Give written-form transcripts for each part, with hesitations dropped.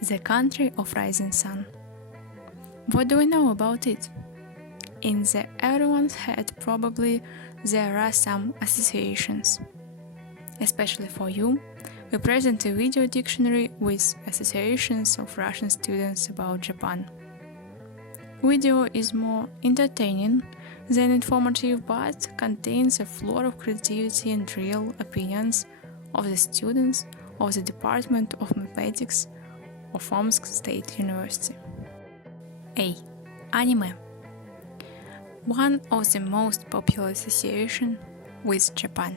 the country of rising sun. What do we know about it? In everyone's head probably there are some associations. Especially for you, we present a video dictionary with associations of Russian students about Japan. Video is more entertaining than informative but contains a flood of creativity and real opinions of the students of the Department of Mathematics of Omsk State University. A. Anime. One of the most popular associations with Japan.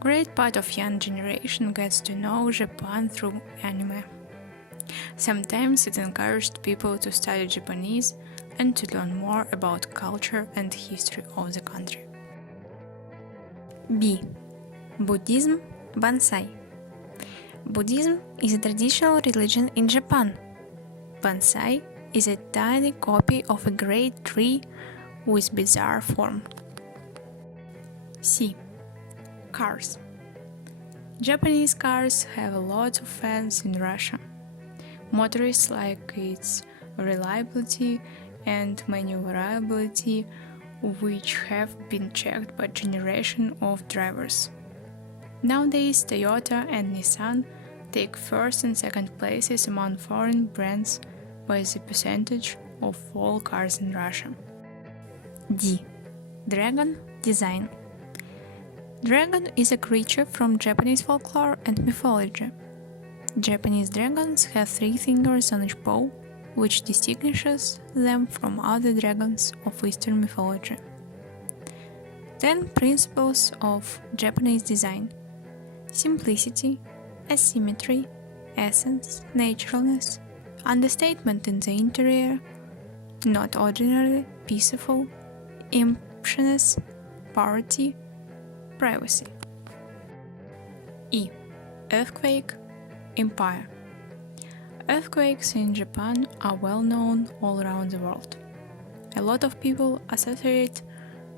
Great part of young generation gets to know Japan through anime. Sometimes it encouraged people to study Japanese and to learn more about culture and history of the country. B. Buddhism, bonsai. Buddhism is a traditional religion in Japan. Bonsai is a tiny copy of a great tree with bizarre form. C. Cars. Japanese cars have a lot of fans in Russia. Motorists like its reliability and maneuverability, which have been checked by generation of drivers. Nowadays, Toyota and Nissan take first and second places among foreign brands by the percentage of all cars in Russia. D. Dragon design. Dragon is a creature from Japanese folklore and mythology. Japanese dragons have 3 fingers on each paw, which distinguishes them from other dragons of Eastern mythology. 10 principles of Japanese design: simplicity, asymmetry, essence, naturalness, understatement in the interior, not ordinary, peaceful, emptiness, purity, privacy. E. Earthquake, empire. Earthquakes in Japan are well known all around the world. A lot of people associate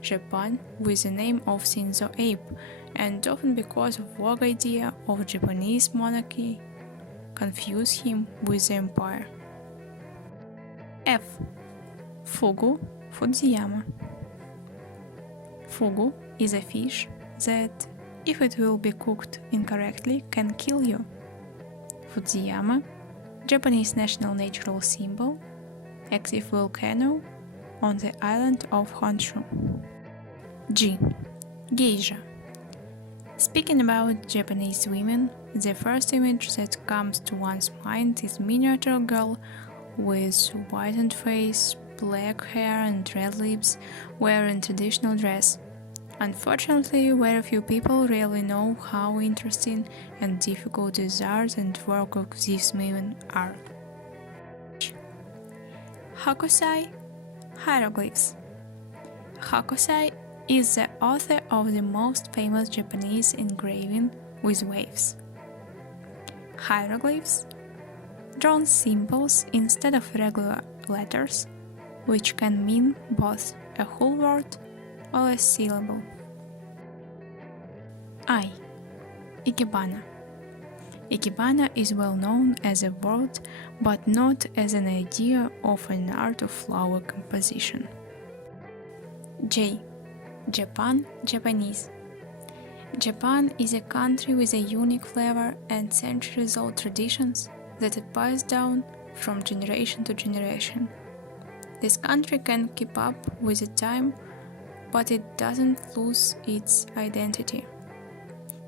Japan with the name of Shinzo Abe, and often because of vague idea of Japanese monarchy confuse him with the empire. F. Fugu, Fujiyama. Fugu is a fish that, if it will be cooked incorrectly, can kill you. Fujiyama, Japanese national natural symbol, active volcano on the island of Honshu. G. Geisha. Speaking about Japanese women, the first image that comes to one's mind is miniature girl with whitened face, black hair and red lips, wearing traditional dress. Unfortunately, very few people really know how interesting and difficult the art and work of these women are. Hokusai, hieroglyphs. Hokusai is the author of the most famous Japanese engraving with waves. Hieroglyphs, drawn symbols instead of regular letters, which can mean both a whole word or a syllable. I. Ikebana. Ikebana is well known as a word, but not as an idea of an art of flower composition. J. Japan, Japanese. Japan is a country with a unique flavor and centuries-old traditions that it passed down from generation to generation. This country can keep up with the time, but it doesn't lose its identity.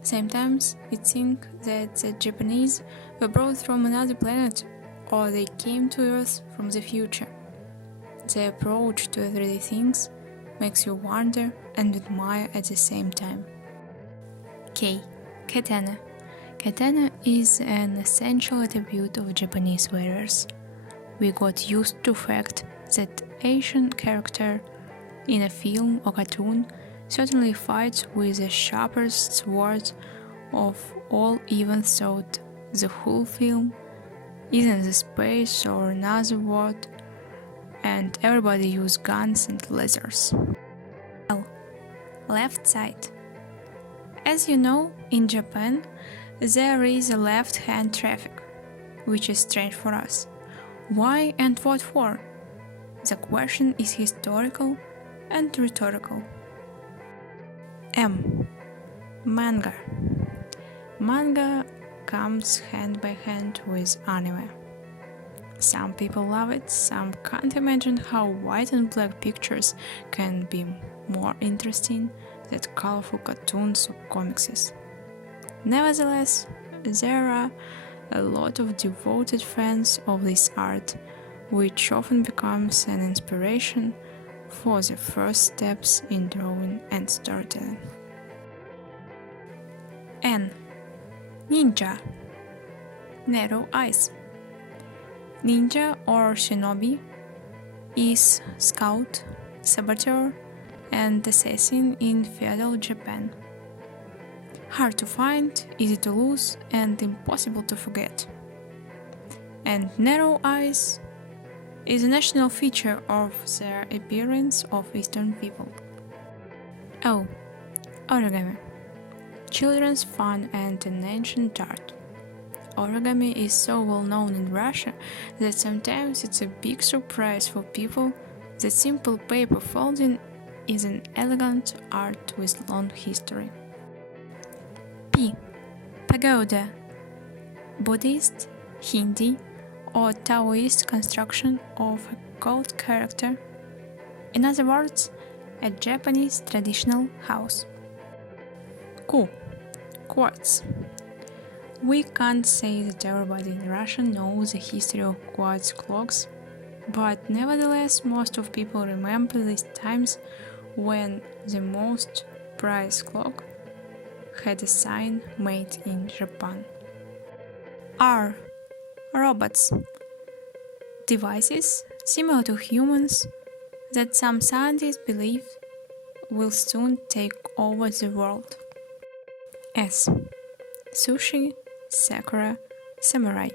Sometimes we think that the Japanese were brought from another planet or they came to Earth from the future. The approach to everyday things makes you wonder and admire at the same time. K. Katana. Katana is an essential attribute of Japanese warriors. We got used to the fact that Asian character in a film or cartoon certainly fights with the sharpest sword of all, even though the whole film is in the space or another world and everybody use guns and lasers. L. Left side. As you know, in Japan there is a left-hand traffic. which is strange for us. Why and what for? The question is historical and rhetorical. M. Manga. Manga comes hand by hand with anime. Some people love it, some can't imagine how white and black pictures can be more interesting than colorful cartoons or comics. Nevertheless, there are a lot of devoted fans of this art, which often becomes an inspiration for the first steps in drawing and storytelling. N. Ninja. Narrow eyes. Ninja or shinobi is scout, saboteur, and assassin in feudal Japan. Hard to find, easy to lose, and impossible to forget. And narrow eyes is a national feature of their appearance of Eastern people. O. Origami. Children's fun and an ancient art. Origami is so well known in Russia that sometimes it's a big surprise for people that simple paper folding is an elegant art with long history. P. Pagoda. Buddhist, Hindi, or Taoist construction of a gold character. In other words, a Japanese traditional house. Q. Quartz. We can't say that everybody in Russia knows the history of quartz clocks, but nevertheless most of people remember these times when the most prized clock had a sign made in Japan. R. Robots. Devices similar to humans that some scientists believe will soon take over the world. S. Sushi, Sakura, Samurai.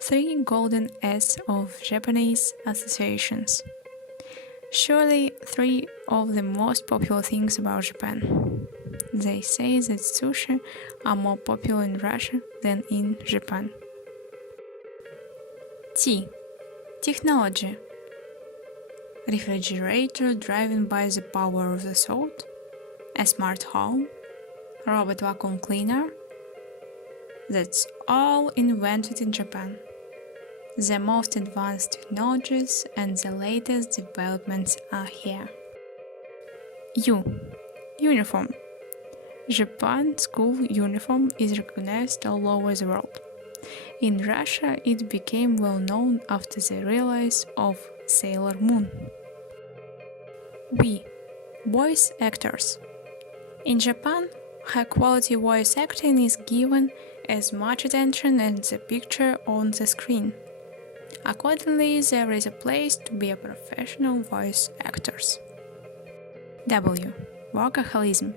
3 golden S of Japanese associations. Surely 3 of the most popular things about Japan. They say that sushi are more popular in Russia than in Japan. T. Technology. Refrigerator driven by the power of the thought, a smart home, robot vacuum cleaner. That's all invented in Japan. The most advanced technologies and the latest developments are here. U. Uniform. Japan school uniform is recognized all over the world. In Russia, it became well known after the release of Sailor Moon. V. Voice actors. In Japan, high-quality voice acting is given as much attention as the picture on the screen. Accordingly, there is a place to be a professional voice actors. W. Workaholism.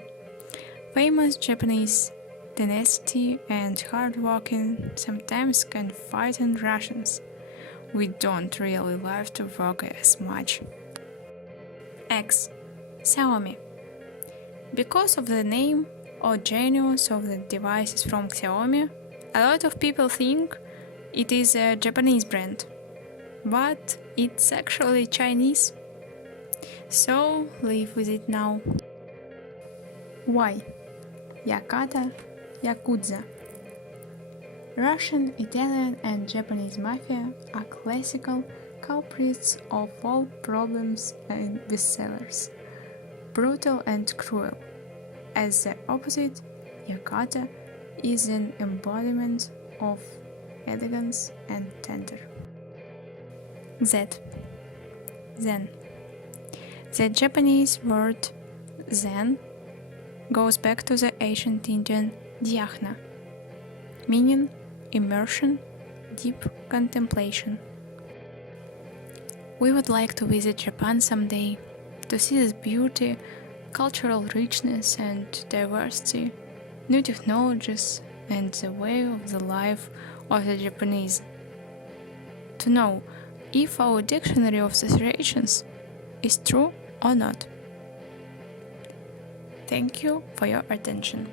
Famous Japanese tenacity and hard working sometimes can frighten Russians. We don't really love to work as much. X. Xiaomi. Because of the name or genius of the devices from Xiaomi, a lot of people think it is a Japanese brand, but it's actually Chinese. So live with it now. Y. Yakuza, Yakuza. Russian, Italian, and Japanese mafia are classical culprits of all problems and bestsellers. Brutal and cruel. As the opposite, Yakuza is an embodiment of elegance and tender. Z. Zen. The Japanese word Zen goes back to the ancient Indian dhyana, meaning immersion, deep contemplation. We would like to visit Japan someday to see this beauty, cultural richness and diversity, new technologies, and the way of the life of the Japanese. To know if our dictionary of associations is true or not. Thank you for your attention.